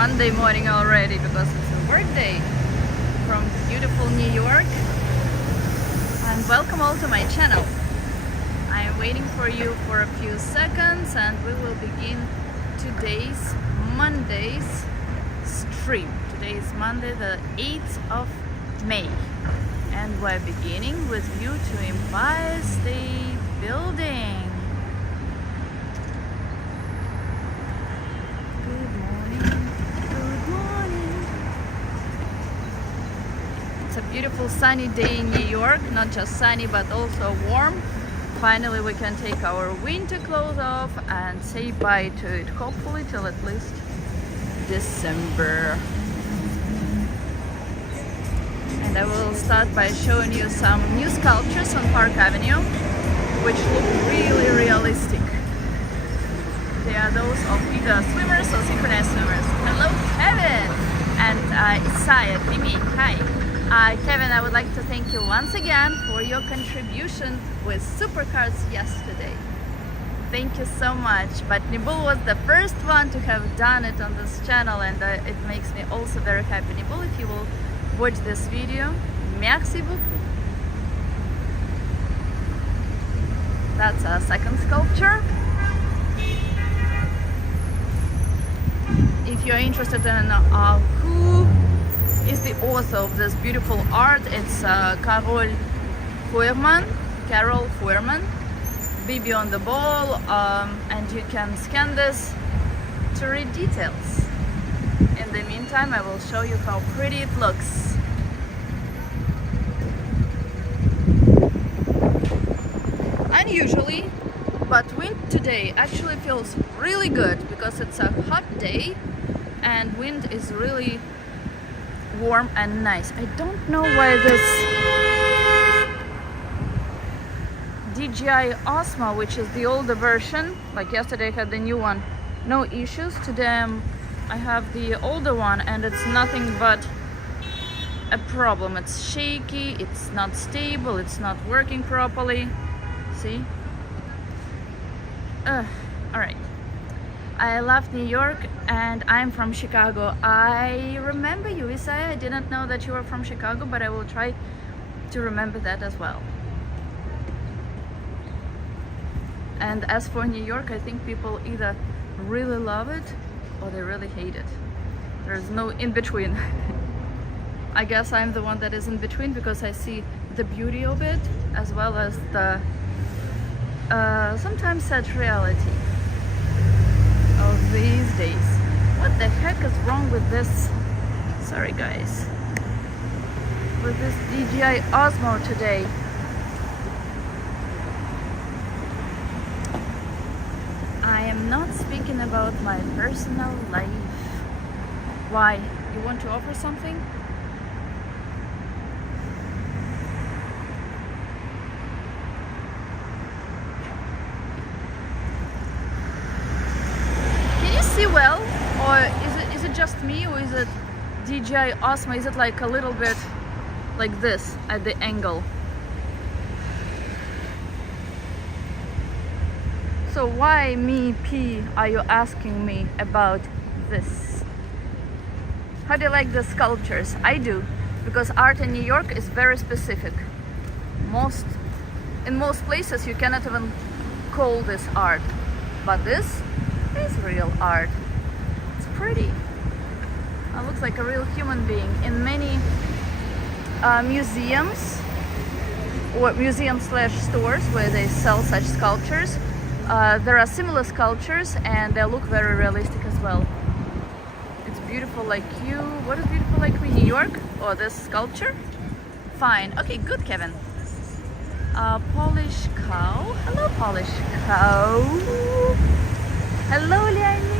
Monday morning already because it's a work day from beautiful New York. And welcome all to my channel. I am waiting for you for a few seconds and we will begin today's Monday's stream. Today is Monday the 8th of May and we're beginning with view to Empire State Building. It's a beautiful sunny day in New York, not just sunny but also warm. Finally we can take our winter clothes off and say bye to it, hopefully till at least December. And I will start by showing you some new sculptures on Park Avenue which look really realistic. They are those of either swimmers or synchronized swimmers. Hello Kevin and Isaiah, Mimi, hi. Kevin, I would like to thank you once again for your contribution with supercards yesterday. Thank you so much. But Neboul was the first one to have done it on this channel and it makes me also very happy. Neboul, if you will watch this video, merci beaucoup. That's a second sculpture. If you're interested in who is the author of this beautiful art, it's Carol Feuermann, Baby on the Ball, and you can scan this to read details. In the meantime, I will show you how pretty it looks. Unusually, but wind today actually feels really good because it's a hot day and wind is really warm and nice. I don't know why this DJI Osmo, which is the older version, like yesterday I had the new one, no issues. Today I have the older one and it's nothing but a problem. It's shaky, it's not stable, it's not working properly. See? Alright. I love New York and I'm from Chicago. I remember you, Isaiah. I didn't know that you were from Chicago, but I will try to remember that as well. And as for New York, I think people either really love it or they really hate it. There's no in between. I guess I'm the one that is in between because I see the beauty of it as well as the sometimes sad reality of these days. What the heck is wrong with this? Sorry guys. With this DJI Osmo today. I am not speaking about my personal life. Why? You want to offer something? Well, or is it just me, or is it DJI Osmo? Is it like a little bit like this at the angle? So why me, P, are you asking me about this? How do you like the sculptures? I do, because art in New York is very specific. In most places you cannot even call this art, but this is real art. It's pretty. It looks like a real human being. In many museums or museum/stores where they sell such sculptures, there are similar sculptures and they look very realistic as well. It's beautiful like you. What is beautiful like me? New York? Or this sculpture? Fine. Okay, good, Kevin. Polish cow. Hello, Polish cow. Hello, Leonie!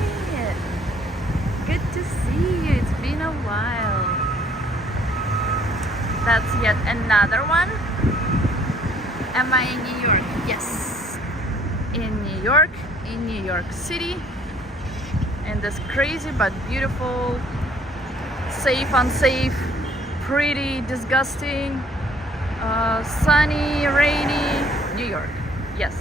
Good to see you, it's been a while. That's yet another one. Am I in New York? Yes. In New York City. In this crazy but beautiful, safe, unsafe, pretty, disgusting, sunny, rainy New York. Yes.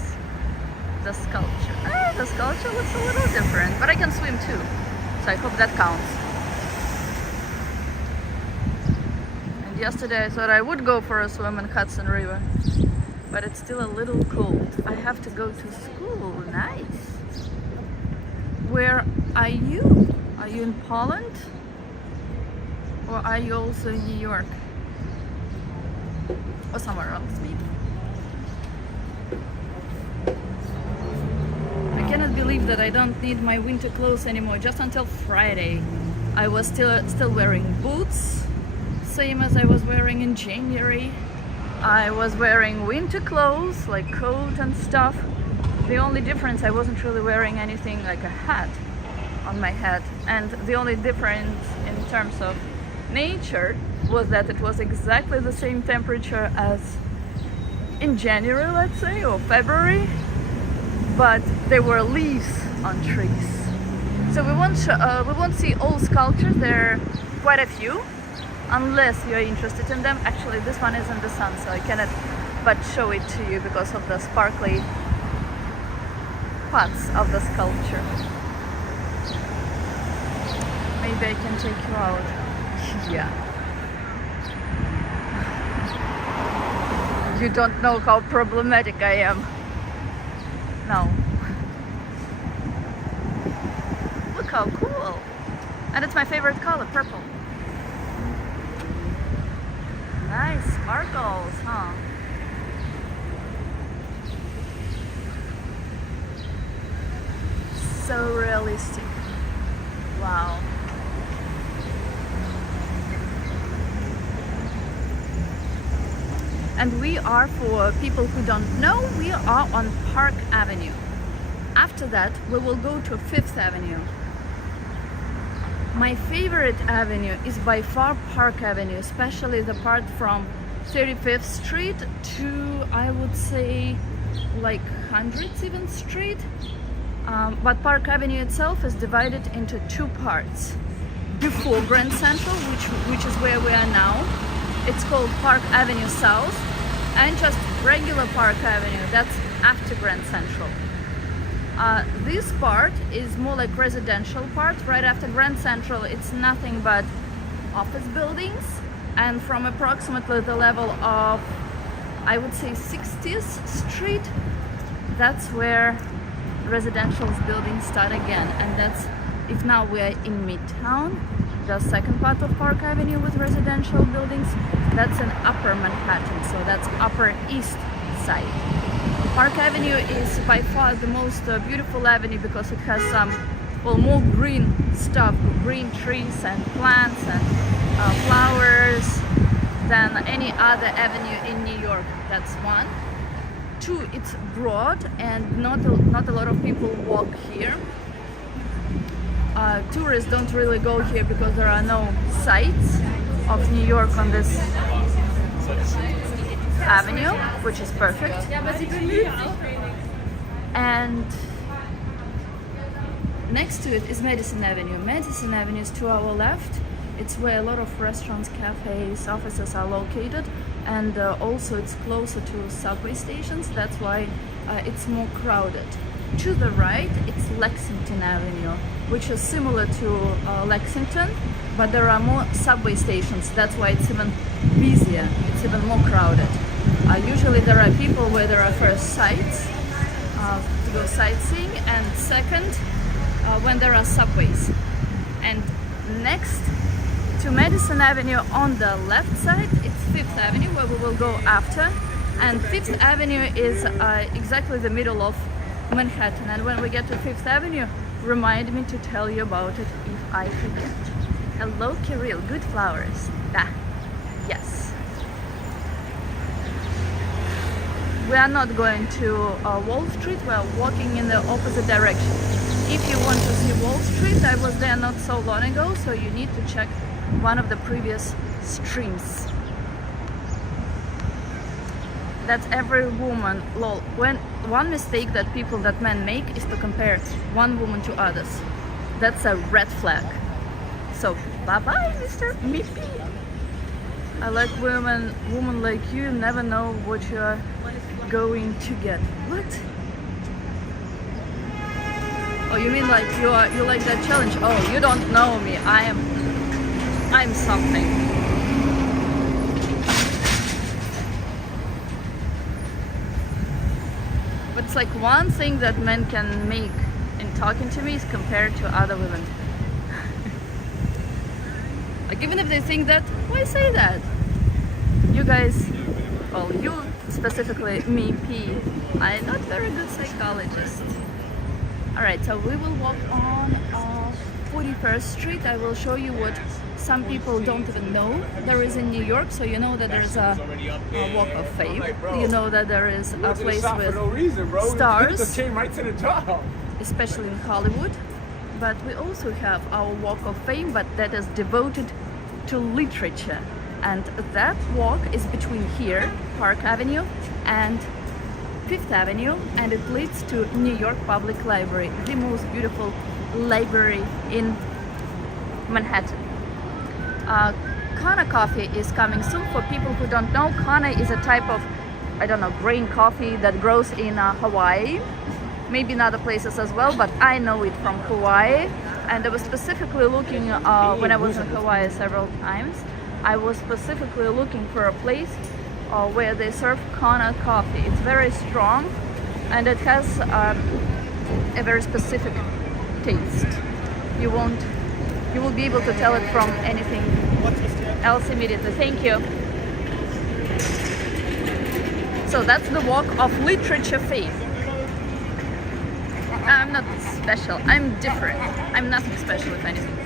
The sculpture. The sculpture looks a little different, but I can swim too, so I hope that counts. Yesterday I thought I would go for a swim in Hudson River, but it's still a little cold. I have to go to school. Nice. Where are you? Are you in Poland? Or are you also in New York? Or somewhere else, maybe? I cannot believe that I don't need my winter clothes anymore. Just until Friday I was still wearing boots, same as I was wearing in January. I was wearing winter clothes like coat and stuff. The only difference, I wasn't really wearing anything like a hat on my head, and the only difference in terms of nature was that it was exactly the same temperature as in January, let's say, or February, but there were leaves on trees. So we won't see all sculptures. There are quite a few, unless you're interested in them. Actually, this one is in the sun, so I cannot but show it to you because of the sparkly parts of the sculpture. Maybe I can take you out. Yeah. You don't know how problematic I am. No. Look how cool. And it's my favorite color, purple. Nice sparkles, huh? So realistic. Wow. And we are, for people who don't know, we are on Park Avenue. After that, we will go to Fifth Avenue. My favorite avenue is by far Park Avenue, especially the part from 35th Street to, I would say, like 107th Street. But Park Avenue itself is divided into two parts. Before Grand Central, which is where we are now, it's called Park Avenue South, and just regular Park Avenue, that's after Grand Central. This part is more like residential part. Right after Grand Central, it's nothing but office buildings, and from approximately the level of, I would say, 60th Street, that's where residential buildings start again. And that's, if now we're in Midtown, the second part of Park Avenue with residential buildings, that's in Upper Manhattan, so that's Upper East Side. Park Avenue is by far the most beautiful avenue because it has some, well, more green stuff, green trees and plants and flowers than any other avenue in New York. That's one. Two, it's broad and not a lot of people walk here. Tourists don't really go here because there are no sights of New York on this avenue, which is perfect. And next to it is Madison Avenue. Madison Avenue is to our left. It's where a lot of restaurants, cafes, offices are located, and also it's closer to subway stations. That's why it's more crowded. To the right, it's Lexington Avenue, which is similar to Lexington, but there are more subway stations. That's why it's even busier, it's even more crowded. Usually there are people where there are first sites to go sightseeing, and second, when there are subways. And next to Madison Avenue on the left side, it's Fifth Avenue, where we will go after. And Fifth Avenue is exactly the middle of Manhattan. And when we get to Fifth Avenue, remind me to tell you about it if I forget. Hello, Kirill, good flowers. Ah, yes. We are not going to Wall Street, we are walking in the opposite direction. If you want to see Wall Street, I was there not so long ago, so you need to check one of the previous streams. That's every woman, lol. When one mistake that men make is to compare one woman to others. That's a red flag. So bye-bye, Mr. Mippy. I like women like you never know what you are going to get. What? Oh, you mean like you like that challenge? Oh, you don't know me. I'm something. It's like one thing that men can make in talking to me is compared to other women. Like, even if they think that, why say that? You guys, well, you specifically, me, P, I'm not very good psychologist. Alright, so we will walk on 41st Street. I will show you what some people don't even know there is in New York. So you know that there's a walk of fame. You know that there is a place with stars, especially in Hollywood. But we also have our walk of fame, but that is devoted to literature. And that walk is between here, Park Avenue, and Fifth Avenue, and it leads to New York Public Library, the most beautiful library in Manhattan. Kana coffee is coming soon. For people who don't know, Kana is a type of, I don't know, grain coffee that grows in Hawaii, maybe in other places as well, but I know it from Hawaii. And I was specifically looking, when I was in Hawaii several times, I was specifically looking for a place where they serve Kana coffee. It's very strong and it has a very specific taste. You will be able to tell it from anything else immediately. Thank you. So that's the walk of literature fame. I'm not special, I'm different. I'm nothing special, if anything.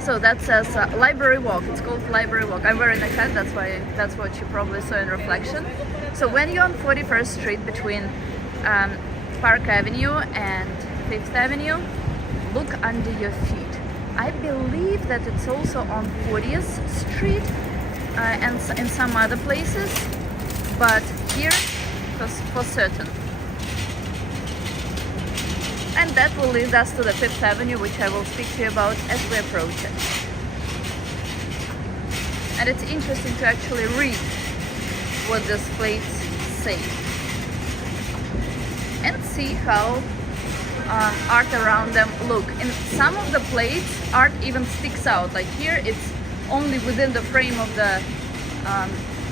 So that says library walk. It's called library walk. I'm wearing a hat, that's what you probably saw in reflection. So when you're on 41st Street between Park Avenue and Fifth Avenue, look under your feet. I believe that it's also on 40th Street and in some other places, but here for certain. And that will lead us to the Fifth Avenue, which I will speak to you about as we approach it. And it's interesting to actually read what these plates say and see how art around them look. In some of the plates, art even sticks out. Like here, it's only within the frame of the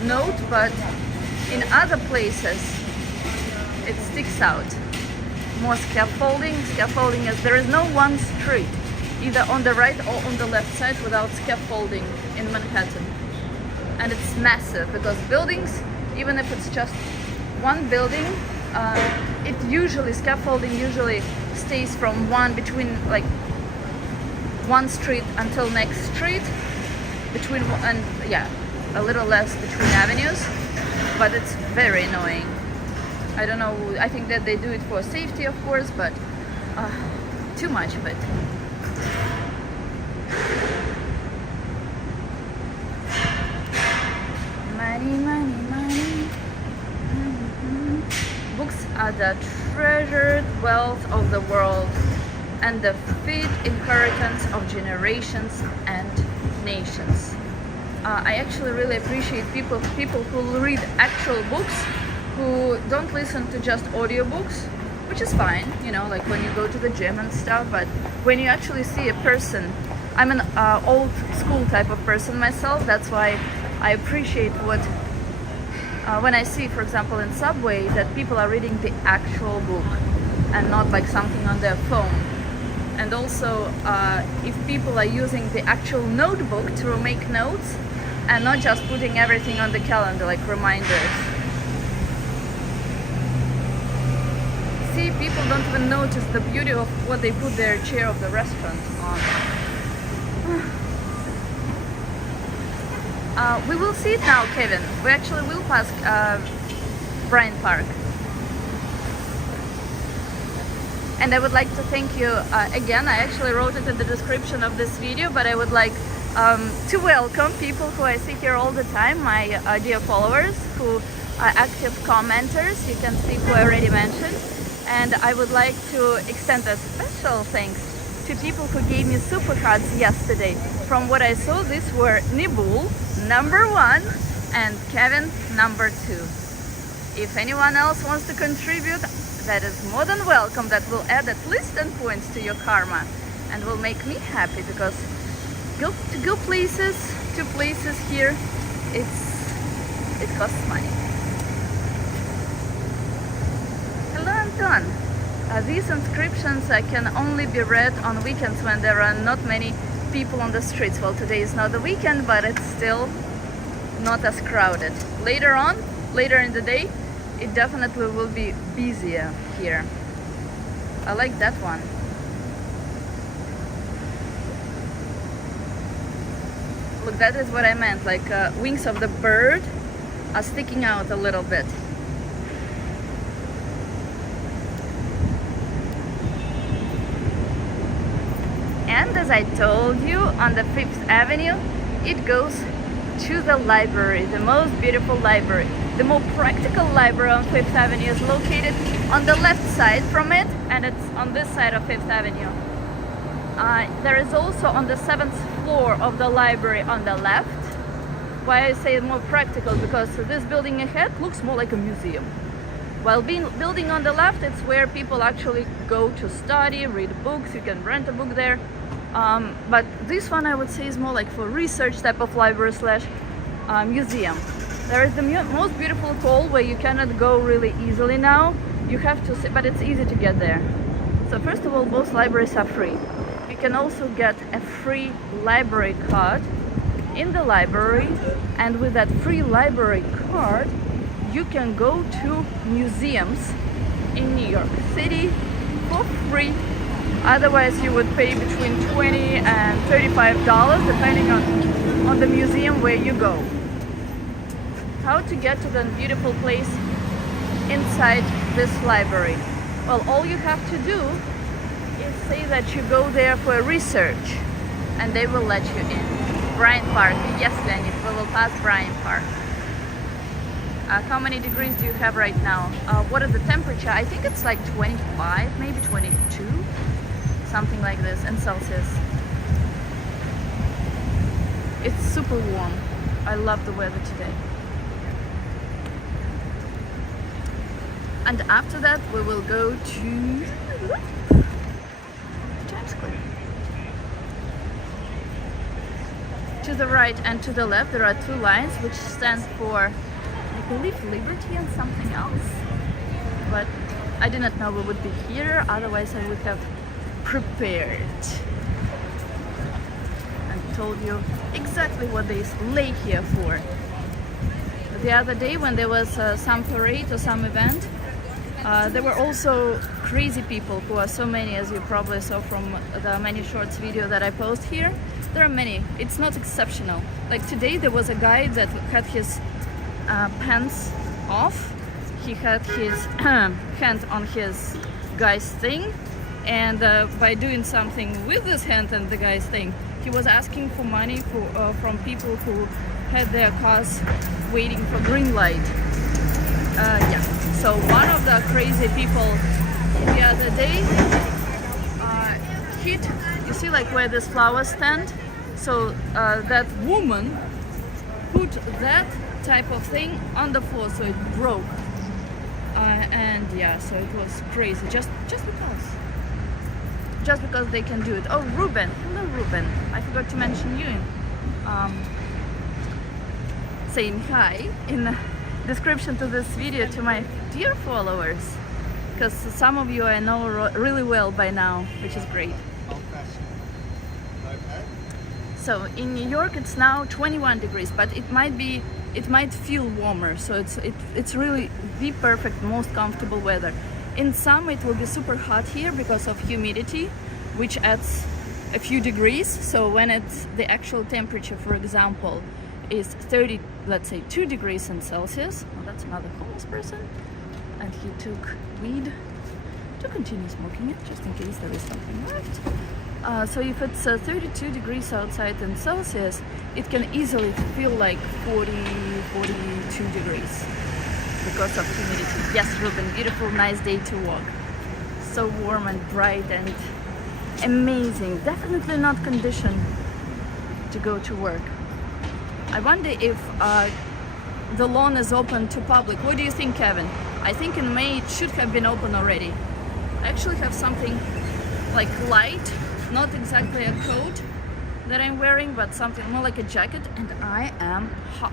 note, but in other places, it sticks out. More scaffolding. Scaffolding is there is no one street, either on the right or on the left side, without scaffolding in Manhattan. And it's massive because buildings, even if it's just one building, scaffolding usually stays from between like one street until next street, a little less between avenues, but it's very annoying. I don't know, I think that they do it for safety, of course, but too much of it. Money, money, money. Mm-hmm. Books are the treasured wealth of the world and the fit inheritance of generations and nations. I actually really appreciate people who read actual books, who don't listen to just audiobooks, which is fine, you know, like when you go to the gym and stuff, but when you actually see a person, I'm an old school type of person myself, that's why I appreciate when I see, for example, in subway, that people are reading the actual book and not like something on their phone. And also, if people are using the actual notebook to make notes and not just putting everything on the calendar, like reminders. See, people don't even notice the beauty of what they put their chair of the restaurant on. We will see it now, Kevin. We actually will pass Bryant Park. And I would like to thank you again. I actually wrote it in the description of this video, but I would like to welcome people who I see here all the time, my dear followers who are active commenters. You can see who I already mentioned. And I would like to extend a special thanks to people who gave me super cards yesterday. From what I saw, these were Neboul, #1, and Kevin, #2. If anyone else wants to contribute, that is more than welcome. That will add at least 10 points to your karma and will make me happy, because to go places, to places here, it costs money. These inscriptions can only be read on weekends when there are not many people on the streets. Well, today is not the weekend, but it's still not as crowded. Later on, later in the day, it definitely will be busier here. I like that one. Look, that is what I meant, like wings of the bird are sticking out a little bit. And as I told you, on the 5th Avenue, it goes to the library, the most beautiful library. The more practical library on 5th Avenue is located on the left side from it, and it's on this side of 5th Avenue. There is also on the 7th floor of the library on the left. Why I say more practical? Because this building ahead looks more like a museum. While building on the left, it's where people actually go to study, read books. You can rent a book there. But this one I would say is more like for research type of library slash museum. There is the most beautiful hall where you cannot go really easily now. You have to sit, but it's easy to get there. So first of all, both libraries are free. You can also get a free library card in the library, and with that free library card you can go to museums in New York City for free. Otherwise you would pay between $20 and $35 depending on the museum where you go. How to get to the beautiful place inside this library? Well, all you have to do is say that you go there for research and they will let you in. Bryant Park, yes Lenny, we will pass Bryant Park. How many degrees do you have right now? What is the temperature? I think it's like 25, maybe 22, something like this in Celsius. It's super warm. I love the weather today. And after that we will go to Times Square. To the right and to the left there are two lines which stand for, I believe, liberty and something else. But I did not know we would be here, otherwise I would have prepared and told you exactly what they lay here for. The other day when there was some parade or some event, there were also crazy people who are so many, as you probably saw from the many shorts video that I post here. There are many. It's not exceptional. Like today there was a guy that had his pants off. He had his hand on his guy's thing, and by doing something with his hand and the guy's thing, he was asking for money from people who had their cars waiting for green light. Yeah. So one of the crazy people the other day hit, you see like where this flower stand? So that woman put that type of thing on the floor, so it broke. And yeah, so it was crazy, just because they can do it. Oh, Ruben, hello Ruben, I forgot to mention you. Saying hi in the description to this video to my dear followers, because some of you I know really well by now, which is great. So in New York it's now 21 degrees, but it might feel warmer, so it's really the perfect, most comfortable weather. In some it will be super hot here because of humidity, which adds a few degrees. So when it's the actual temperature, for example, is 30, let's say 2 degrees in Celsius. Well, that's another homeless person, and he took weed to continue smoking it, just in case there is something left. So if it's 32 degrees outside in Celsius, it can easily feel like 40, 42 degrees because of humidity. Yes, Ruben, beautiful, nice day to walk. So warm and bright and amazing. Definitely not conditioned to go to work. I wonder if the lawn is open to public. What do you think, Kevin? I think in May it should have been open already. I actually have something like light, not exactly a coat that I'm wearing, but something more like a jacket, and I am hot.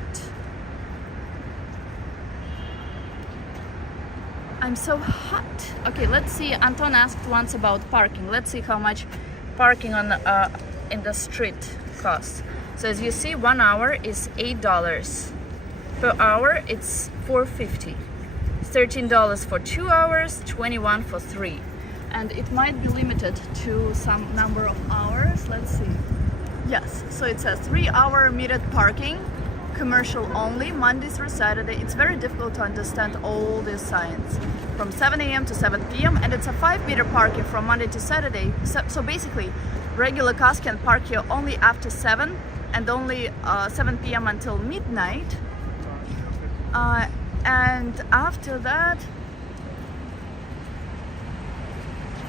I'm so hot. Okay, let's see. Anton asked once about parking. Let's see how much parking on in the street costs. So as you see, 1 hour is $8. Per hour, it's $4.50. $13 for 2 hours, $21 for 3. And it might be limited to some number of hours. Let's see. Yes, so it says 3-hour metered parking, commercial only, Monday through Saturday. It's very difficult to understand all these signs. From 7 a.m. to 7 p.m. and it's a 5-meter parking from Monday to Saturday. So basically, regular cars can park here only after 7 and only 7 p.m. until midnight. And after that,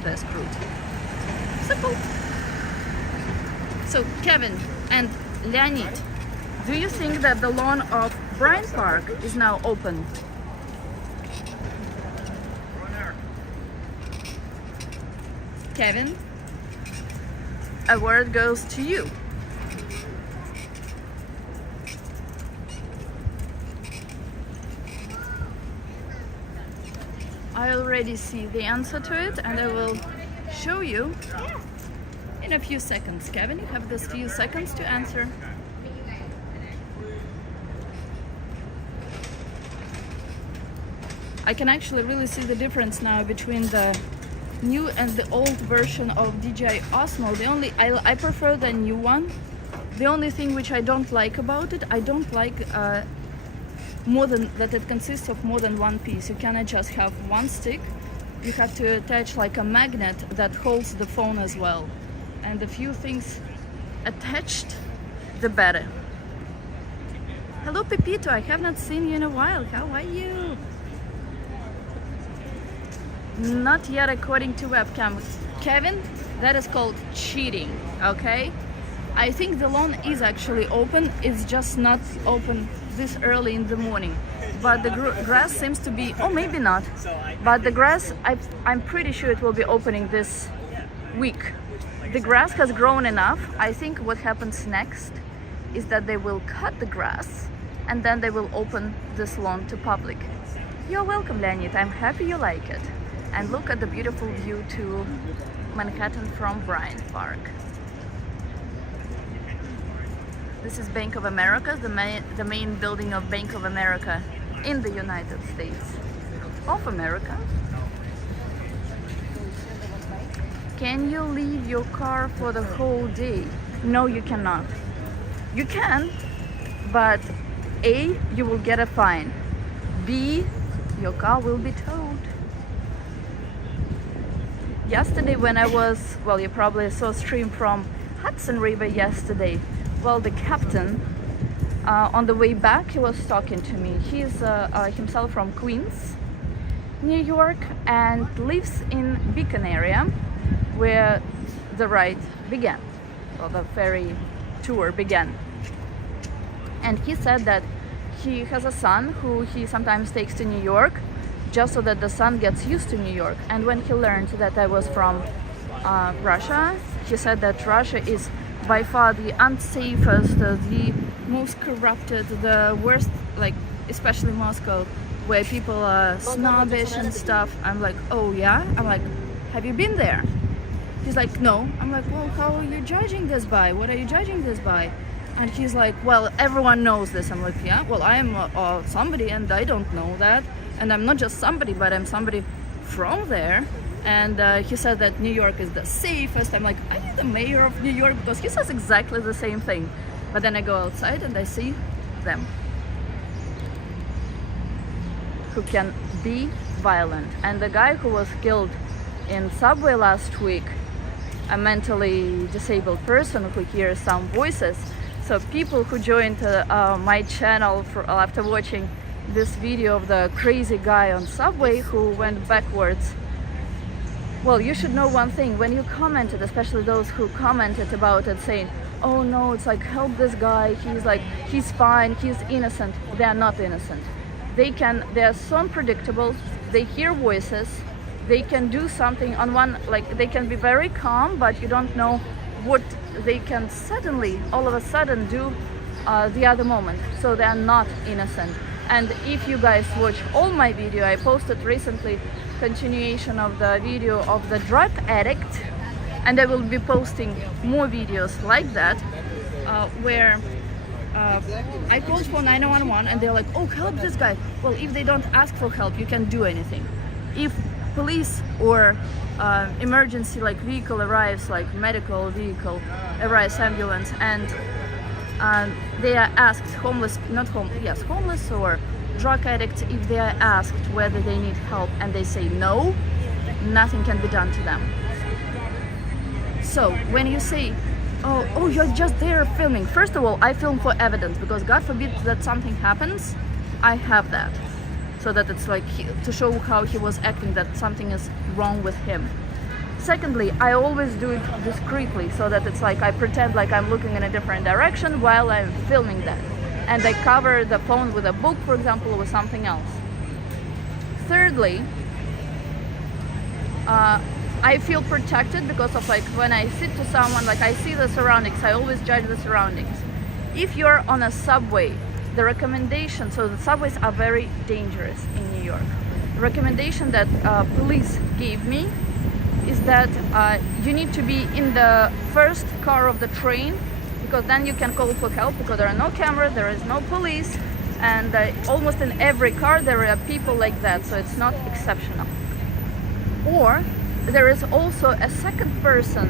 they're screwed. Simple. So Kevin and Leonid, do you think that the lawn of Bryant Park is now open? Kevin, a word goes to you. I already see the answer to it and I will show you in a few seconds. Kevin, you have this few seconds to answer. I can actually really see the difference now between the new and the old version of DJI Osmo. I prefer the new one. The only thing which I don't like about it, I don't like more than that it consists of more than one piece. You cannot just have one stick. You have to attach like a magnet that holds the phone as well. And the few things attached, the better. Hello Pepito, I have not seen you in a while. How are you? Not yet according to webcam. Kevin, that is called cheating, okay? I think the lawn is actually open. It's just not open this early in the morning. But the grass seems to be, oh maybe not. But the grass, I'm pretty sure it will be opening this week. The grass has grown enough. I think what happens next is that they will cut the grass and then they will open this lawn to public. You're welcome, Leonid. I'm happy you like it. And look at the beautiful view to Manhattan from Bryant Park. This is Bank of America, the main building of Bank of America in the United States of America. Can you leave your car for the whole day? No, you cannot. You can, but A, you will get a fine. B, your car will be towed. Yesterday when I was, well, you probably saw a stream from Hudson River yesterday. Well, the captain, on the way back, he was talking to me. He's himself from Queens, New York, and lives in Beacon area, where the ride began, or the ferry tour began. And he said that he has a son who he sometimes takes to New York, just so that the son gets used to New York. And when he learned that I was from Russia, he said that Russia is by far the unsafest, the most corrupted, the worst, like especially Moscow, where people are snobbish and stuff. I'm like, oh yeah? I'm like, have you been there? He's like, no. I'm like, well, how are you judging this by? What are you judging this by? And he's like, well, everyone knows this. I'm like, yeah, well, I am somebody and I don't know that. And I'm not just somebody, but I'm somebody from there. And he said that New York is the safest. I'm like, are you the mayor of New York? Because he says exactly the same thing. But then I go outside and I see them who can be violent. And the guy who was killed in subway last week, a mentally disabled person who hears some voices. So people who joined my channel after watching this video of the crazy guy on subway who went backwards. Well, you should know one thing. When you commented, especially those who commented about it saying, oh no, it's like, help this guy, he's fine, he's innocent. They are not innocent. They are so unpredictable. They hear voices. They can do something on one, like they can be very calm, but you don't know what they can suddenly, all of a sudden do the other moment. So they are not innocent. And if you guys watch all my video, I posted recently continuation of the video of the drug addict, and I will be posting more videos like that, where I called for 911 and they're like, oh, help this guy. Well, if they don't ask for help, you can't do anything. If police or emergency like vehicle arrives, like medical vehicle arrives, ambulance, and they are asked, homeless or drug addicts, if they are asked whether they need help and they say no, nothing can be done to them. So when you say, oh, you're just there filming, first of all, I film for evidence, because God forbid that something happens, I have that, so that it's like to show how he was acting, that something is wrong with him. Secondly, I always do it discreetly, so that it's like I pretend like I'm looking in a different direction while I'm filming that, and I cover the phone with a book, for example, or with something else. Thirdly, I feel protected because of, like, when I sit to someone, like, I see the surroundings, I always judge the surroundings. If you're on a subway, the recommendation, so the subways are very dangerous in New York. The recommendation that police gave me is that you need to be in the first car of the train, because then you can call for help, because there are no cameras, there is no police, and almost in every car there are people like that, so it's not exceptional. Or there is also a second person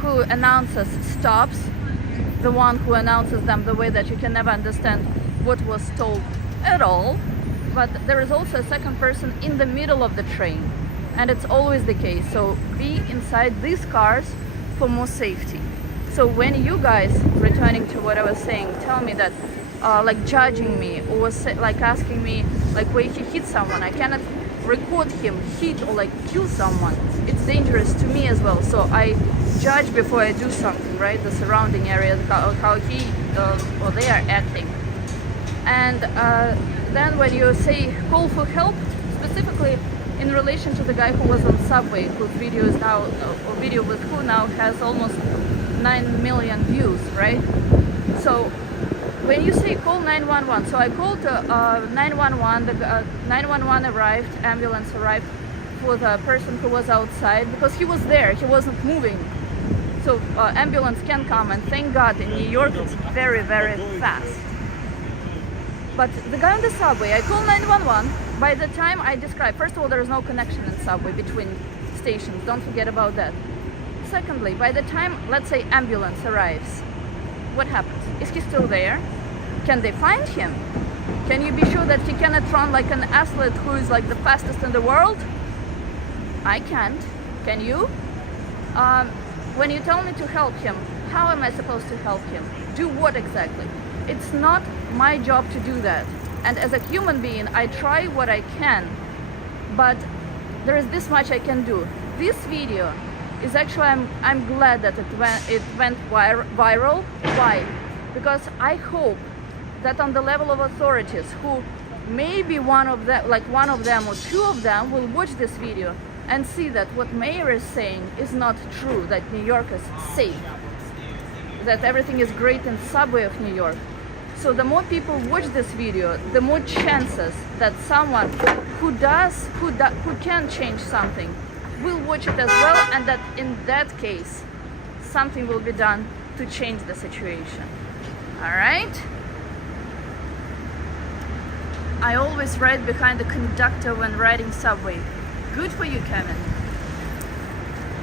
who announces stops, the one who announces them the way that you can never understand what was told at all. But there is also a second person in the middle of the train, and it's always the case. So be inside these cars for more safety. So when you guys, returning to what I was saying, tell me that like judging me or like asking me like where he hit someone, I cannot record him hit or like kill someone. It's dangerous to me as well. So I judge before I do something, right? The surrounding areas, how he or they are acting. And then when you say call for help, specifically in relation to the guy who was on subway, whose video is now, or video with who now has almost 9 million views, right? So when you say call 911, so I called 911, the 911 arrived, ambulance arrived for the person who was outside, because he was there, he wasn't moving. So ambulance can come, and thank God in New York it's very, very fast. But the guy on the subway, I called 911. By the time I describe, first of all, there is no connection in subway between stations, don't forget about that. Secondly, by the time, let's say, ambulance arrives, what happens? Is he still there? Can they find him? Can you be sure that he cannot run like an athlete who is like the fastest in the world? I can't. Can you? When you tell me to help him, how am I supposed to help him? Do what exactly? It's not my job to do that. And as a human being, I try what I can, but there is this much I can do. This video is actually, I'm glad that it went viral. Why? Because I hope that on the level of authorities, who maybe one of them or two of them will watch this video and see that what Mayor is saying is not true, that New York is safe, that everything is great in subway of New York. So the more people watch this video, the more chances that someone who can change something will watch it as well, and that in that case something will be done to change the situation. All right? I always ride behind the conductor when riding subway. Good for you, Kevin.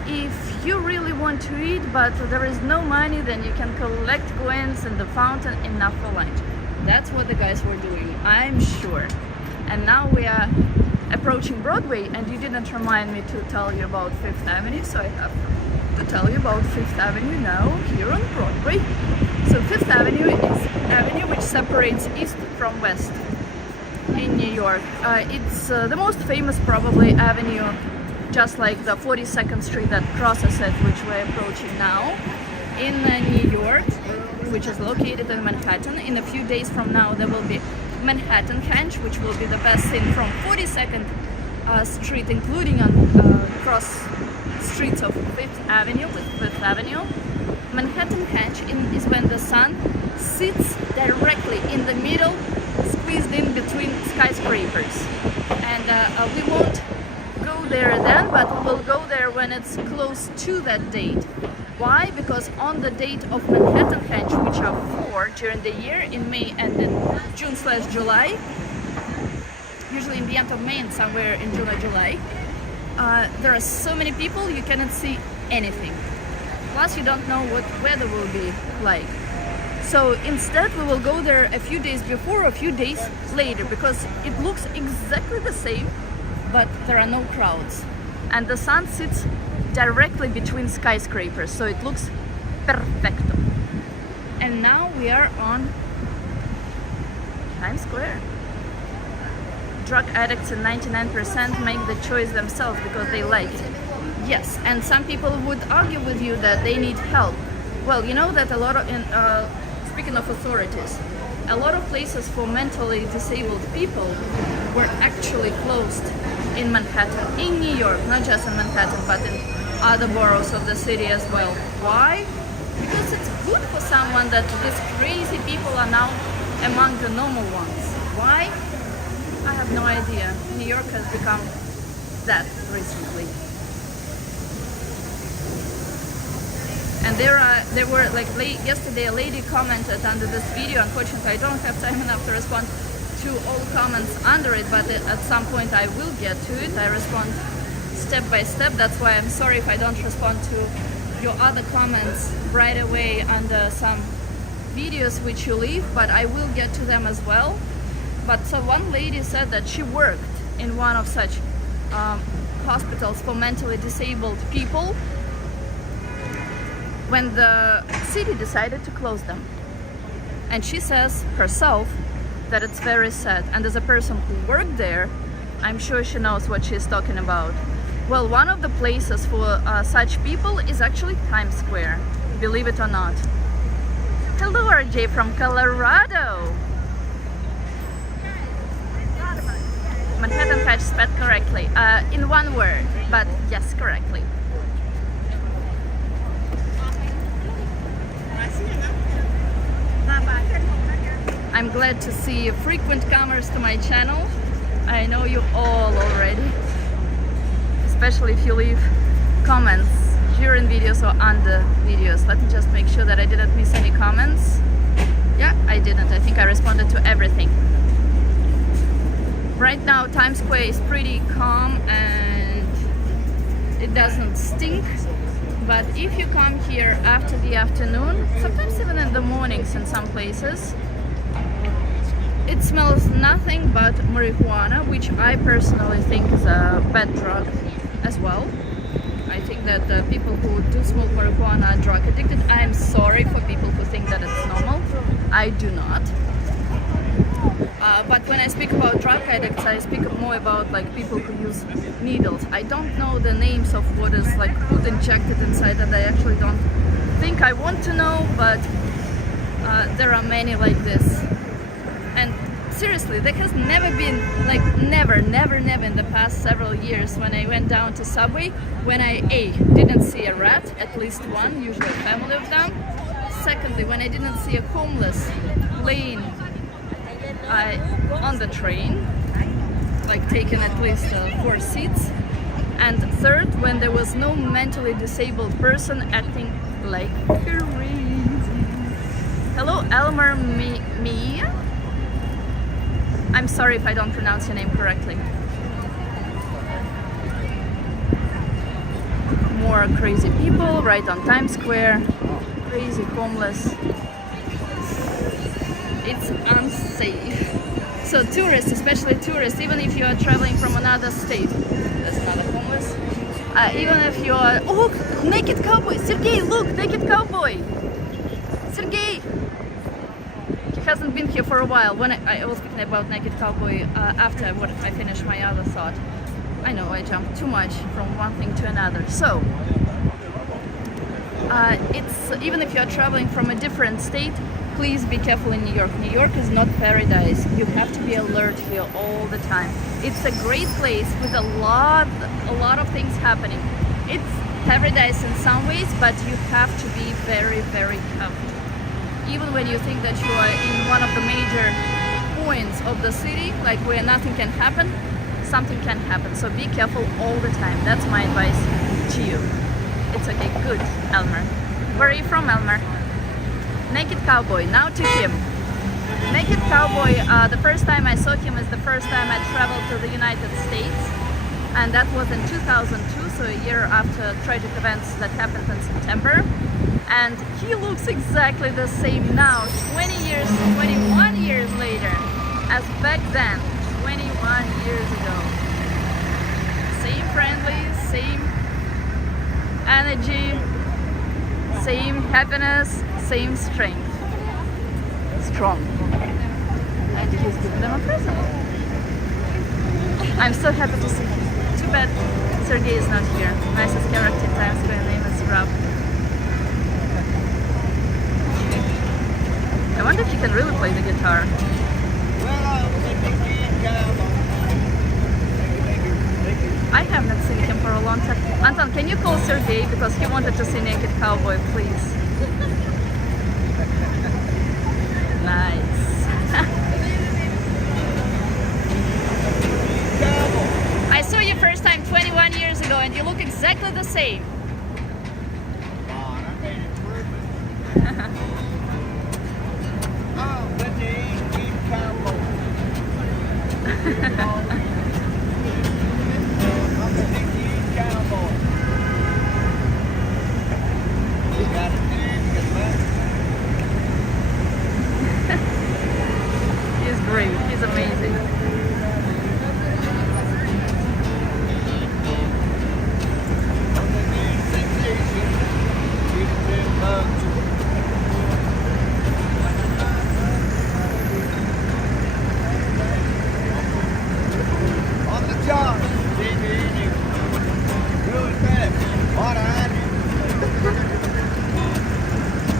If you really want to eat but there is no money, then you can collect coins in the fountain enough for lunch. That's what the guys were doing, I'm sure. And now we are approaching Broadway, and you didn't remind me to tell you about Fifth Avenue, so I have to tell you about Fifth Avenue now here on Broadway. So Fifth Avenue is an avenue which separates east from west in New York. It's the most famous probably avenue, just like the 42nd Street that crosses it, which we're approaching now, in New York, which is located in Manhattan. In a few days from now there will be Manhattan Henge, which will be the best thing from 42nd Street, including on cross streets of Fifth Avenue with Fifth Avenue. Manhattan Henge is when the sun sits directly in the middle squeezed in between skyscrapers. And we won't go there then, but we'll go there when it's close to that date. Why? Because on the date of Manhattan Henge, which are 4 during the year, in May and in June/July, usually in the end of May and somewhere in June or July, there are so many people you cannot see anything. Plus you don't know what weather will be like. So instead we will go there a few days before or a few days later, because it looks exactly the same, but there are no crowds. And the sun sits directly between skyscrapers, so it looks perfecto. And now we are on Times Square. Drug addicts in 99% make the choice themselves because they like it. Yes, and some people would argue with you that they need help. Well, you know that a lot of, speaking of authorities, a lot of places for mentally disabled people were actually closed in Manhattan, in New York, not just in Manhattan, but in other boroughs of the city as well. Why? Because it's good for someone that these crazy people are now among the normal ones. Why? I have no idea. New York has become that recently. And there were like yesterday a lady commented under this video. Unfortunately, I don't have time enough to respond to all comments under it, but at some point I will get to it. I respond step by step. That's why I'm sorry if I don't respond to your other comments right away under some videos which you leave, but I will get to them as well. But so one lady said that she worked in one of such hospitals for mentally disabled people when the city decided to close them. And she says herself that it's very sad. And as a person who worked there, I'm sure she knows what she's talking about. Well, one of the places for such people is actually Times Square, believe it or not. Hello, RJ from Colorado. Manhattan Henge spelled correctly, in one word, but yes, correctly. I'm glad to see frequent comers to my channel. I know you all already, especially if you leave comments during videos or under videos. Let me just make sure that I didn't miss any comments. Yeah, I didn't. I think I responded to everything. Right now Times Square is pretty calm and it doesn't stink. But if you come here after the afternoon, sometimes even in the mornings in some places, it smells nothing but marijuana, which I personally think is a bad drug as well. I think that the people who do smoke marijuana are drug addicted. I am sorry for people who think that it's normal. I do not. But when I speak about drug addicts, I speak more about like people who use needles. I don't know the names of what is like put injected inside, and I actually don't think I want to know, but there are many like this. And seriously, there has never been, like never in the past several years when I went down to Subway, when I didn't see a rat, at least one, usually a family of them. Secondly, when I didn't see a homeless laying on the train, like taking at least 4 seats. And third, when there was no mentally disabled person acting like crazy. Hello, Elmer Mia. I'm sorry if I don't pronounce your name correctly. More crazy people right on Times Square. Crazy homeless. It's unsafe. So tourists, especially tourists, even if you are traveling from another state, there's another homeless. Even if you are, oh look, naked cowboy, Sergey, look, naked cowboy. Sergey. He hasn't been here for a while. When I was speaking about naked cowboy after I finished my other thought. I know I jumped too much from one thing to another. So it's even if you are traveling from a different state, please be careful in New York. New York is not paradise. You have to be alert here all the time. It's a great place with a lot of things happening. It's paradise in some ways, but you have to be very, very careful. Even when you think that you are in one of the major points of the city, like where nothing can happen, something can happen. So be careful all the time. That's my advice to you. It's okay. Good, Elmer. Where are you from, Elmer? Naked Cowboy. Now to him. Naked Cowboy, the first time I saw him is the first time I traveled to the United States, and that was in 2002, so a year after tragic events that happened in September. And he looks exactly the same now, 21 years later, as back then, 21 years ago. Same friendly, same energy, same happiness, same strength. Strong. And he's giving them a present. I'm so happy to see him. Too bad Sergey is not here. Nicest character in Times Square, name is Rob. I wonder if he can really play the guitar. I have not seen him for a long time. Anton, can you call Sergey because he wanted to see Naked Cowboy, please? Nice. I saw you first time 21 years ago and you look exactly the same. He's great. He's amazing.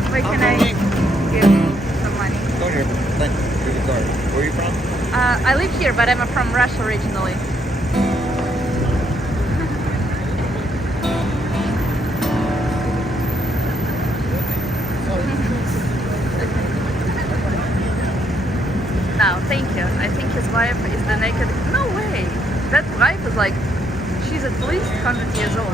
Where can I give some money? Go here. Thank you. Here's your card. Where are you from? I live here, but I'm from Russia originally. Now, thank you. I think his wife is the naked. No way! That wife is like, she's at least 100 years old.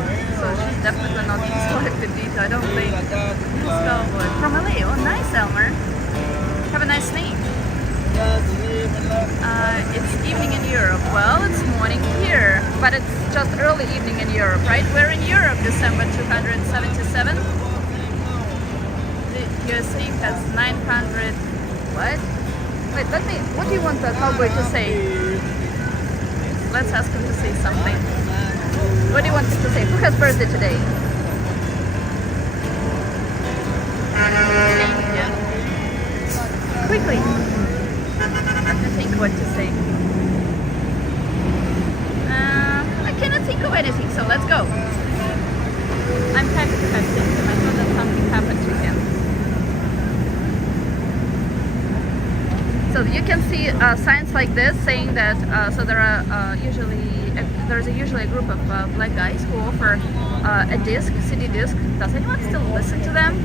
So she's definitely not his wife indeed. I don't think. Neal Cowboy. From LA. Oh, nice, Elmer. Have a nice name. It's evening in Europe. Well, it's morning here, but it's just early evening in Europe, right? We're in Europe, December 277. The USA has 900. What? Wait, what do you want the cowboy to say? Let's ask him to say something. What do you want him to say? Who has birthday today? Thank you. Quickly. I have to think what to say. I cannot think of anything, so let's go. I'm happy to have seen him. I thought that something happened to him. So you can see signs like this saying that so there are there's usually a group of black guys who offer a disc, CD disc. Does anyone still listen to them?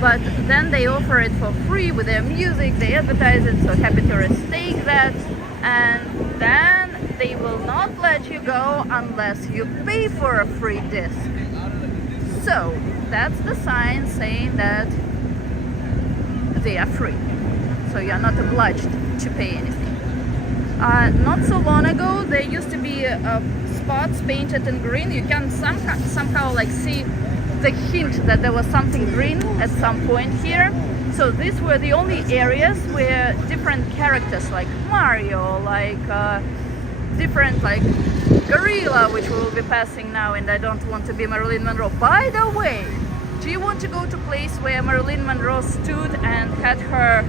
But then they offer it for free with their music. They advertise it, so happy tourists take that, and then they will not let you go unless you pay for a free disc. So that's the sign saying that they are free. So you are not obliged to pay anything. Not so long ago, there used to be spots painted in green. You can somehow like see the hint that there was something green at some point here. So these were the only areas where different characters like Mario, like different like Gorilla, which we will be passing now, and I don't want to be Marilyn Monroe. By the way, do you want to go to a place where Marilyn Monroe stood and had her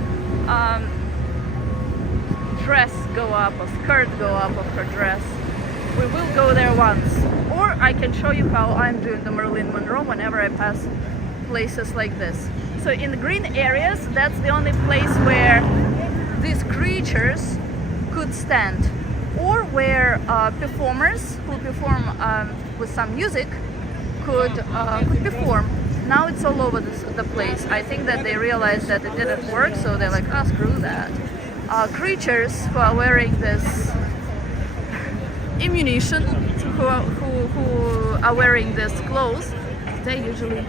dress go up or skirt go up of her dress? We will go there once, or I can show you how I'm doing the Marilyn Monroe whenever I pass places like this. So in the green areas, that's the only place where these creatures could stand, or where performers who perform with some music could perform. Now it's all over the place. I think that they realized that it didn't work, so they're like, oh, screw that. creatures who are wearing this ammunition, who are wearing this clothes, they're usually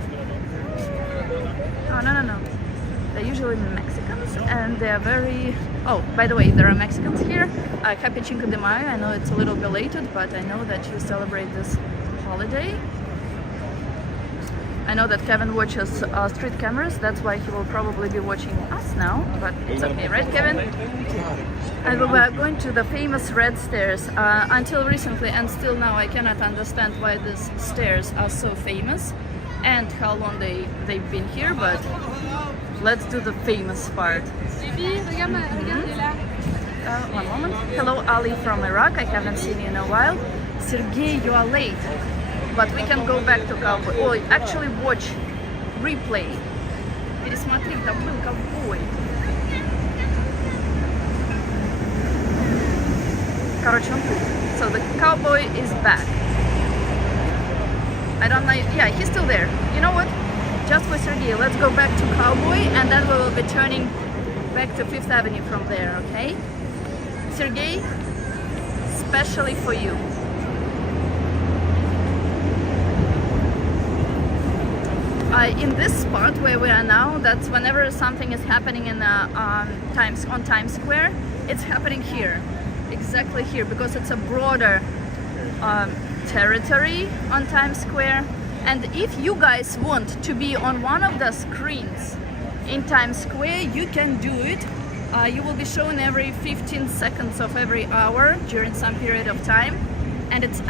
they're usually Mexicans, and they're very... Oh, by the way, there are Mexicans here. Happy Cinco de Mayo. I know it's a little belated, but I know that you celebrate this holiday. I know that Kevin watches street cameras, that's why he will probably be watching us now, but it's okay, right, Kevin? And we were going to the famous red stairs. Until recently and still now I cannot understand why these stairs are so famous and how long they've been here, but let's do the famous part. One moment. Hello, Ali from Iraq. I haven't seen you in a while. Sergey, you are late, but we can go back to cowboy. Oh, actually watch replay. Пересмотри, там был ковбой. Короче, он тут. So the cowboy is back. I don't know. Yeah, he's still there. You know what? Just for Sergey, let's go back to Cowboy and then we will be turning back to 5th Avenue from there, okay? Sergey, especially for you. In this spot where we are now, that's whenever something is happening in on Times Square, it's happening here, exactly here, because it's a broader territory on Times Square. And if you guys want to be on one of the screens in Times Square, you can do it. You will be shown every 15 seconds of every hour during some period of time. And it's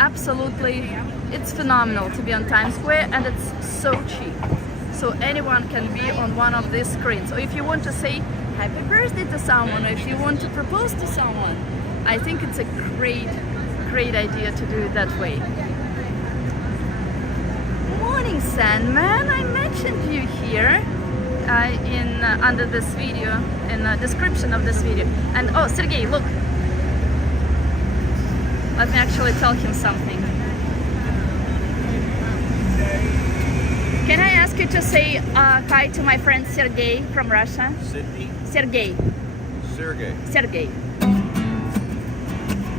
phenomenal to be on Times Square, and it's so cheap. So anyone can be on one of these screens. So if you want to say happy birthday to someone, or if you want to propose to someone, I think it's a great idea to do it that way. Morning, Sandman. I mentioned you here under this video, in the description of this video. And oh, Sergey, look. Let me actually tell him something. Can I ask you to say hi to my friend Sergey from Russia? Sydney? Sergey. Sergey. Sergey.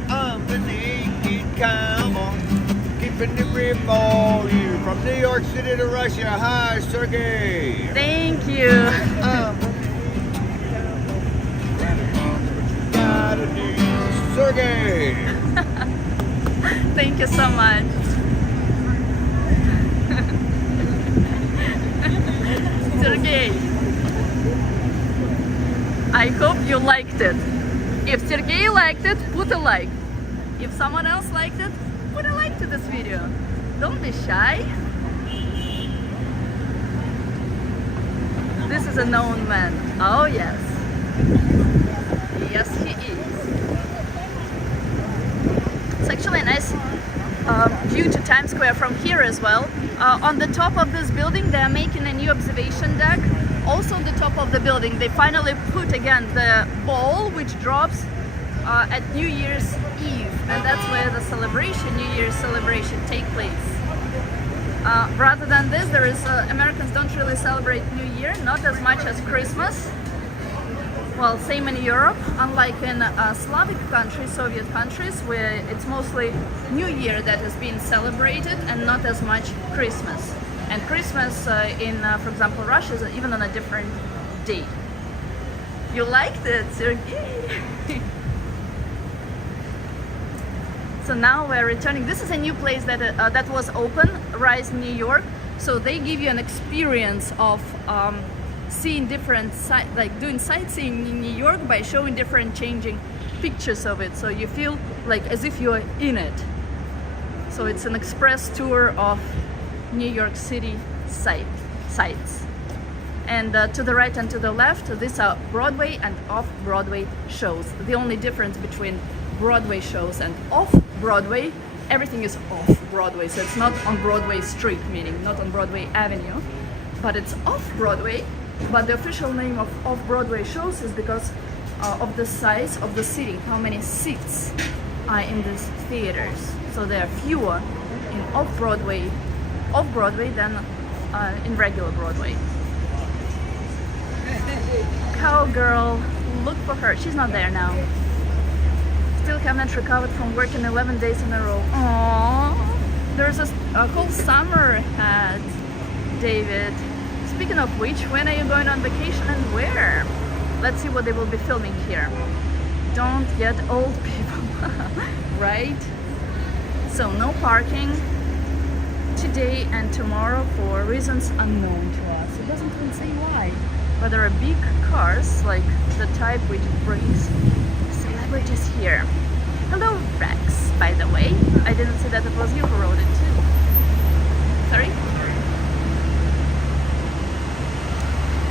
I'm the naked cowboy, keeping the grip on you. From New York City to Russia, hi, Sergey. Thank you. Gotta do, Sergey. Thank you so much. Sergey, I hope you liked it. If Sergey liked it, put a like. If someone else liked it, put a like to this video. Don't be shy. This is a known man. Oh yes. Yes, he is. It's actually a nice view to Times Square from here as well. On the top of this building, they are making a new observation deck. Also on the top of the building, they finally put again the ball which drops at New Year's Eve, and that's where the New Year's celebration take place. Rather than this, Americans don't really celebrate New Year, not as much as Christmas. Well, same in Europe, unlike in Slavic countries, Soviet countries, where it's mostly New Year that is being celebrated and not as much Christmas. And Christmas in, for example, Russia is even on a different date. You liked it, Sergey? So now we're returning. This is a new place that was open, Rise New York. So they give you an experience of seeing different doing sightseeing in New York by showing different changing pictures of it, so you feel like as if you're in it. So it's an express tour of New York City sites. And to the right and to the left, these are Broadway and off-Broadway shows. The only difference between Broadway shows and off-Broadway, everything is off-Broadway, so it's not on Broadway Street, meaning not on Broadway Avenue, but it's off-Broadway. But the official name of off-Broadway shows is because of the size of the seating, how many seats are in these theaters. So there are fewer in off-Broadway than in regular Broadway. Cowgirl look for her. She's not there now. Still haven't recovered from working 11 days in a row. Aww. There's a whole summer ahead, David. Speaking of which, when are you going on vacation and where? Let's see what they will be filming here. Don't get old, people, right? So no parking today and tomorrow for reasons unknown to us. It doesn't even say why. But there are big cars, like the type which brings celebrities here. Hello, Rex, by the way. I didn't see that it was you who wrote it too. Sorry?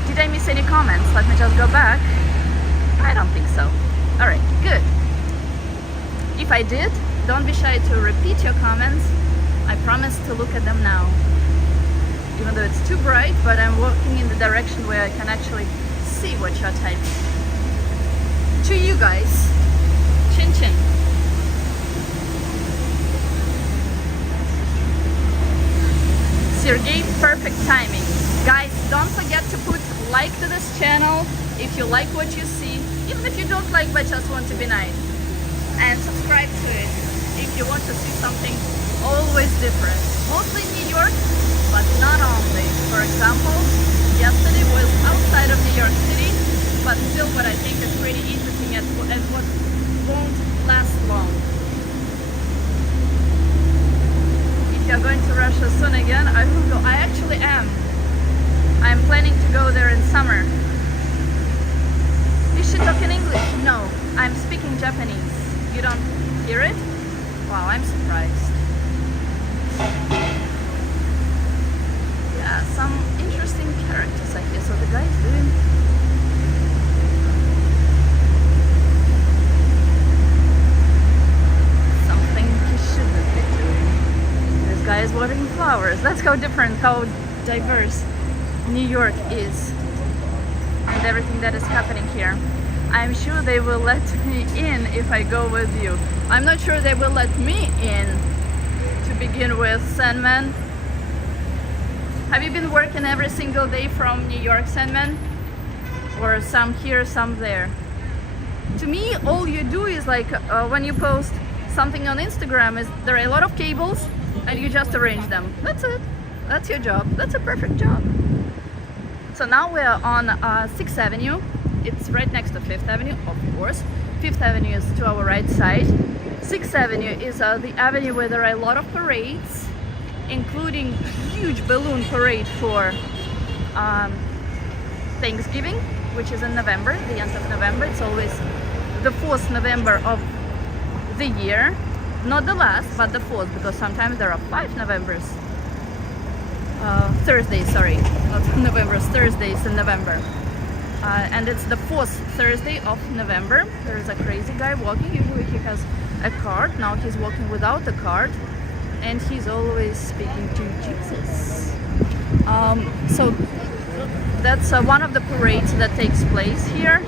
Did I miss any comments? Let me just go back. I don't think so. Alright, good. If I did, don't be shy to repeat your comments. I promise to look at them now. Even though it's too bright, but I'm walking in the direction where I can actually see what you're typing. To you guys. Chin chin. Sergey, perfect timing. Guys, don't forget to put like to this channel if you like what you see, even if you don't like but just want to be nice. And subscribe to it if you want to see something always different. Mostly New York, but not only. For example, yesterday was outside of New York City, but still what I think is pretty interesting and what won't last long. If you're going to Russia soon again, I will go. I actually am. I'm planning to go there in summer. Is she talking English? No, I'm speaking Japanese. You don't hear it? Wow, I'm surprised. Yeah, some interesting characters I hear. So the guy is doing... something he shouldn't be doing. This guy is watering flowers. That's how different, how diverse New York is. And everything that is happening here. I'm sure they will let me in if I go with you. I'm not sure they will let me in to begin with, Sandman. Have you been working every single day from New York, Sandman? Or some here, some there? To me, all you do is like when you post something on Instagram, is there are a lot of cables and you just arrange them. That's it. That's your job. That's a perfect job. So now we're on 6th Avenue. It's right next to 5th Avenue, of course. 5th Avenue is to our right side. 6th Avenue is the avenue where there are a lot of parades, including huge balloon parade for Thanksgiving, which is in November, the end of November. It's always the 4th November of the year. Not the last, but the 4th, because sometimes there are 5 Novembers. Thursdays, sorry, not November's, Thursdays in November. And it's the 4th Thursday of November. There is a crazy guy walking. Usually he has a card. Now he's walking without the card. And he's always speaking to Jesus. So that's one of the parades that takes place here.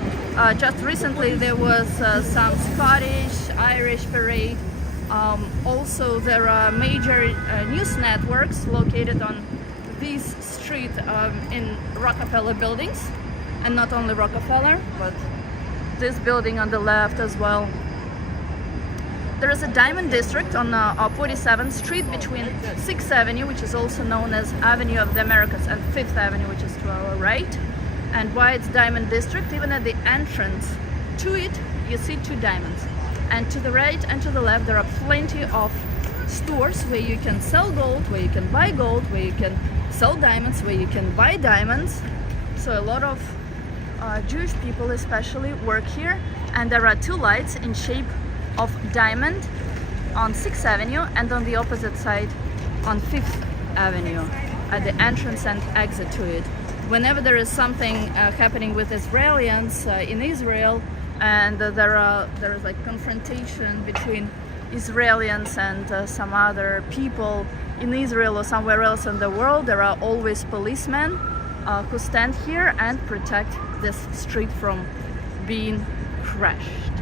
Just recently there was some Scottish, Irish parade. Also there are major news networks located on this street in Rockefeller buildings. And not only Rockefeller, but this building on the left as well. There is a diamond district on 47th Street between 6th Avenue, which is also known as Avenue of the Americas, and 5th Avenue, which is to our right. And why it's diamond district, even at the entrance to it, you see 2 diamonds. And to the right and to the left, there are plenty of stores where you can sell gold, where you can buy gold, where you can sell diamonds, where you can buy diamonds. So a lot of Jewish people especially work here, and there are 2 lights in shape of diamond on 6th Avenue and on the opposite side on 5th Avenue at the entrance and exit to it. Whenever there is something happening with Israelis in Israel, and there is like confrontation between Israelis and some other people in Israel or somewhere else in the world, there are always policemen who stand here and protect this street from being crashed.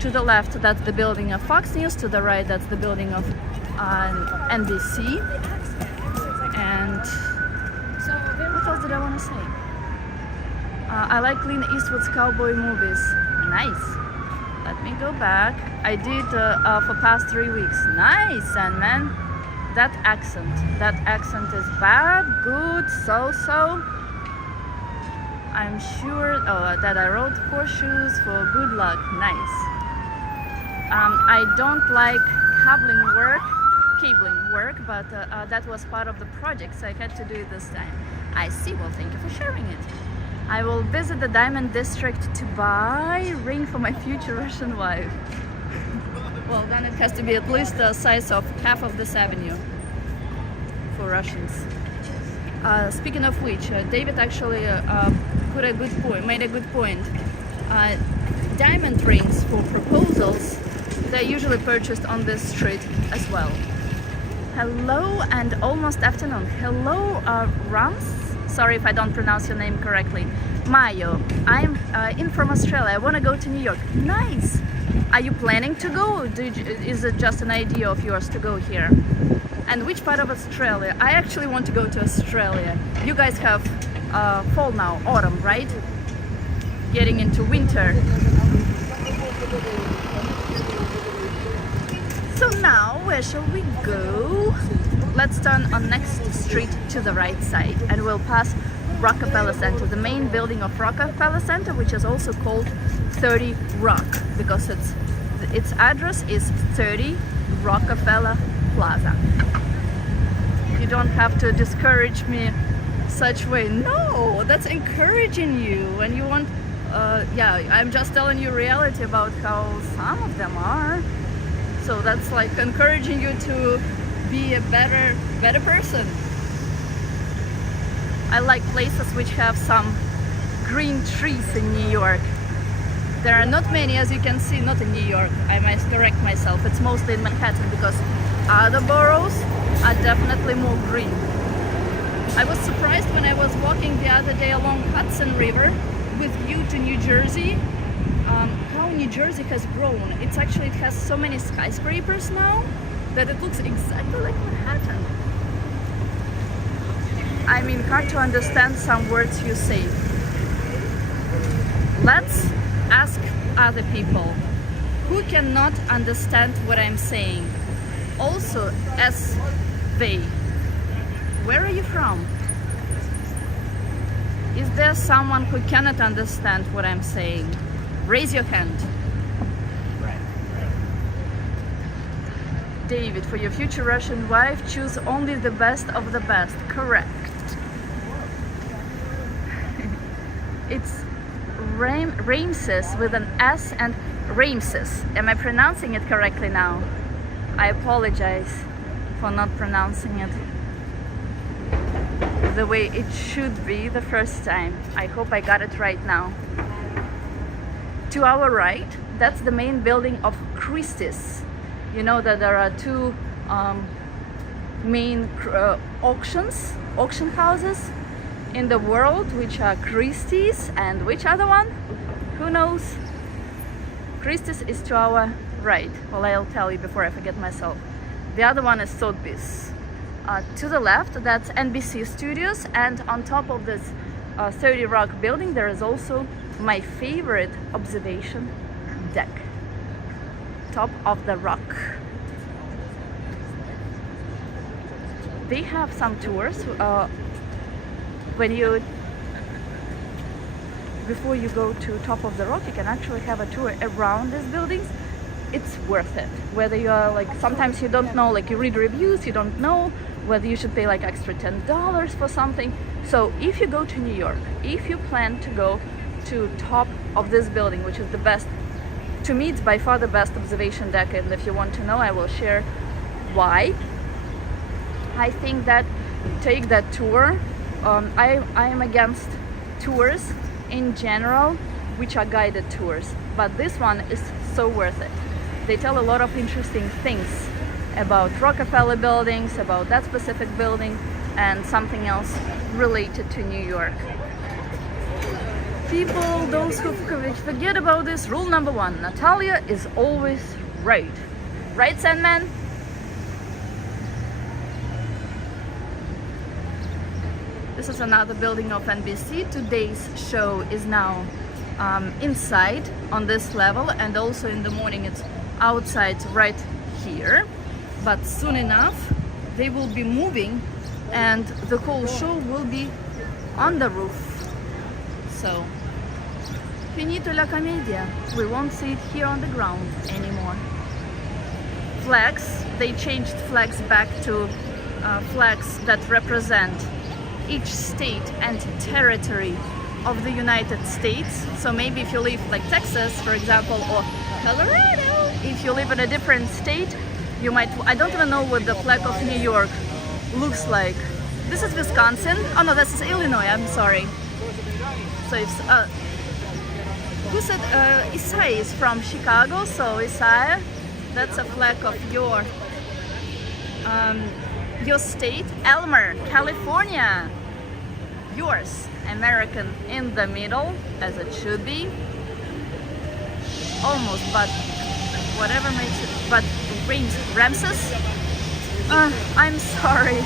To the left, that's the building of Fox News. To the right, that's the building of NBC. And what else did I want to say? I like Clint Eastwood's cowboy movies. Nice. Let me go back. I did for past 3 weeks. Nice, Sandman. That accent is bad, good, so. I'm sure that I wrote horseshoes for good luck. Nice. I don't like cabling work, but that was part of the project, so I had to do it this time. I see. Well, thank you for sharing it. I will visit the Diamond District to buy a ring for my future Russian wife. Well, then it has to be at least the size of half of this avenue for Russians. Speaking of which, David actually made a good point. Diamond rings for proposals, they're usually purchased on this street as well. Hello and almost afternoon. Hello, Rams. Sorry if I don't pronounce your name correctly. Mayo. I'm in from Australia. I want to go to New York. Nice. Are you planning to go? Is it just an idea of yours to go here? And which part of Australia? I actually want to go to Australia. You guys have fall now, autumn, right? Getting into winter. So now, where shall we go? Let's turn on next street to the right side and we'll pass Rockefeller Center, the main building of Rockefeller Center, which is also called 30 Rock because its address is 30 Rockefeller Plaza. You don't have to discourage me such way. No, that's encouraging you. And you want, yeah, I'm just telling you reality about how some of them are. So that's like encouraging you to be a better person. I like places which have some green trees in New York. There are not many, as you can see, not in New York. I must correct myself. It's mostly in Manhattan because other boroughs are definitely more green. I was surprised when I was walking the other day along Hudson River with you to New Jersey, how New Jersey has grown. It has so many skyscrapers now that it looks exactly like Manhattan. I mean, hard to understand some words you say. Let's ask other people who cannot understand what I'm saying. Also, as they. Where are you from? Is there someone who cannot understand what I'm saying? Raise your hand. David, for your future Russian wife, choose only the best of the best. Correct. It's Ramses with an S and Ramses. Am I pronouncing it correctly now? I apologize for not pronouncing it the way it should be the first time. I hope I got it right now. To our right, that's the main building of Christie's. You know that there are two main auction houses in the world, which are Christie's and which other one? Who knows? Christie's is to our right. Well, I'll tell you before I forget myself. The other one is Sotheby's. To the left, that's NBC Studios, and on top of this 30 Rock building, there is also my favorite observation deck. Top of the rock. They have some tours. Before you go to top of the rock, you can actually have a tour around these buildings. It's worth it. Whether you are like, sometimes you don't know, like you read reviews, you don't know whether you should pay like extra $10 for something. So if you go to New York, if you plan to go to top of this building, which is the best, to me it's by far the best observation deck, and if you want to know, I will share why. I think that take that tour. I am against tours in general, which are guided tours, but this one is so worth it. They tell a lot of interesting things about Rockefeller buildings, about that specific building, and something else related to New York. People, those who forget about this, rule number 1, Natalia is always right. Right, Sandman? This is another building of NBC. Today's show is now inside on this level, and also in the morning it's outside right here. But soon enough they will be moving and the whole show will be on the roof. So finito la commedia. We won't see it here on the ground anymore. Flags, they changed flags back to flags that represent each state and territory of the United States. So maybe if you live like Texas, for example, or Colorado, if you live in a different state, you might, I don't even know what the flag of New York looks like. This is Wisconsin. Oh no, this is Illinois, I'm sorry. So if, who said, Isai is from Chicago, so Isai, that's a flag of your state. Elmer, California, yours, American in the middle, as it should be. Almost, but whatever makes it, but Ramses, I'm sorry.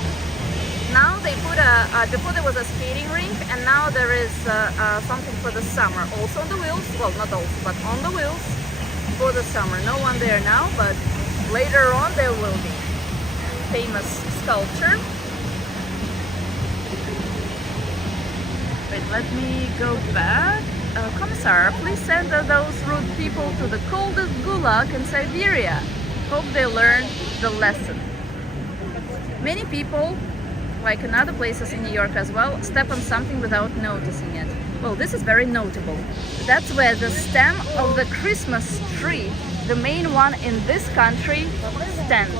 Now they put before there was a skating rink, and now there is something for the summer. Also on the wheels, well not also, but on the wheels for the summer. No one there now, but later on there will be. Famous sculpture. Wait, let me go back. Commissar, please send those rude people to the coldest gulag in Siberia. Hope they learn the lesson. Many people, like in other places in New York as well, step on something without noticing it. Well, this is very notable. That's where the stem of the Christmas tree, the main one in this country, stands.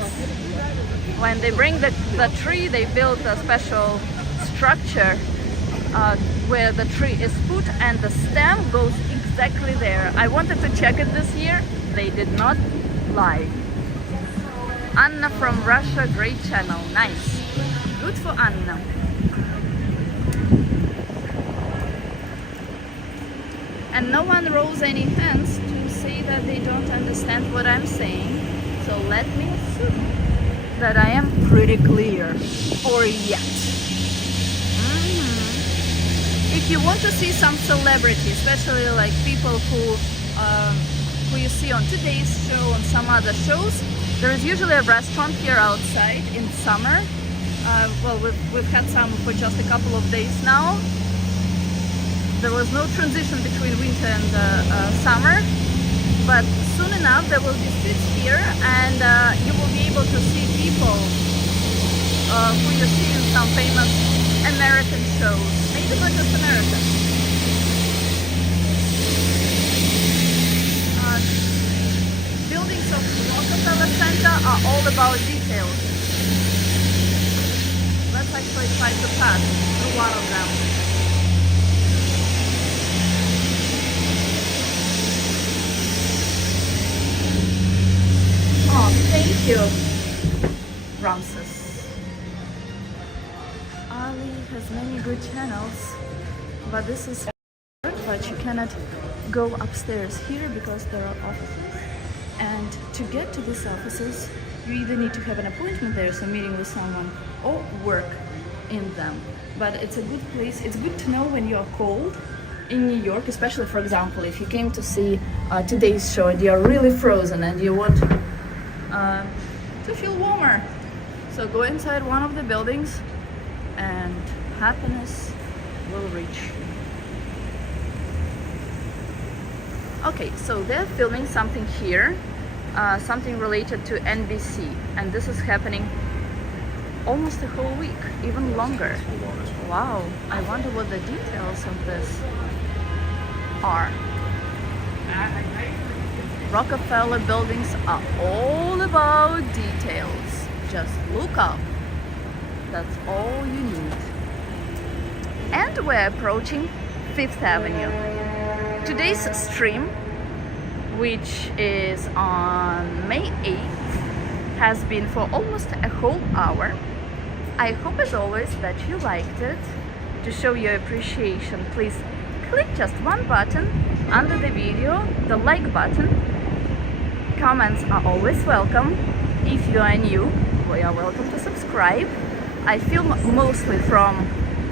When they bring the tree, they build a special structure where the tree is put, and the stem goes exactly there. I wanted to check it this year. They did not lie. Anna from Russia, great channel. Nice. Good for Anna. And no one rose any hands to say that they don't understand what I'm saying. So let me assume that I am pretty clear. Or yet. If you want to see some celebrity, especially like people who you see on today's show, on some other shows, there is usually a restaurant here outside in summer. Well, we've had some for just a couple of days now. There was no transition between winter and summer, but soon enough there will be seats here, and you will be able to see people who you see in some famous American shows. Maybe not just American. Buildings of Rockefeller Center are all about details. Let's actually try to pass through one of them. Oh, thank you, Ramses. Ali has many good channels, but this is but you cannot go upstairs here because there are offices, and to get to these offices you either need to have an appointment there, so meeting with someone, or work in them. But it's a good place. It's good to know when you are cold in New York, especially, for example, if you came to see today's show and you're really frozen and you want to feel warmer. So go inside one of the buildings and happiness will reach. Okay, so they're filming something here, something related to NBC, and this is happening almost a whole week, even longer. Wow, I wonder what the details of this are. Rockefeller buildings are all about details. Just look up. That's all you need. And we're approaching Fifth Avenue. Today's stream, which is on May 8th, has been for almost a whole hour. I hope as always that you liked it. To show your appreciation, please click just one button under the video, the like button. Comments are always welcome. If you are new, you are welcome to subscribe. I film mostly from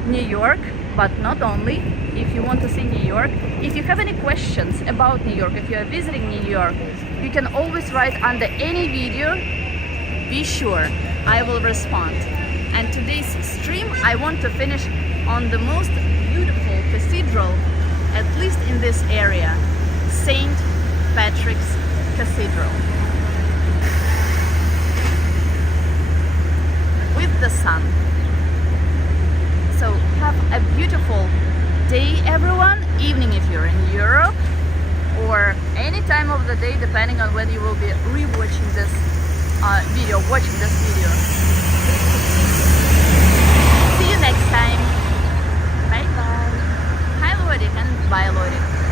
New York, But not only, if you want to see New York, if you have any questions about New York, if you are visiting New York, you can always write under any video. Be sure I will respond. And today's stream I want to finish on the most beautiful cathedral, at least in this area, St. Patrick's Cathedral. With the sun. So have a beautiful day, everyone. Evening if you're in Europe, or any time of the day, depending on whether you will be rewatching this video, watching this video. See you next time. Bye bye. Hi Lori and bye Lori.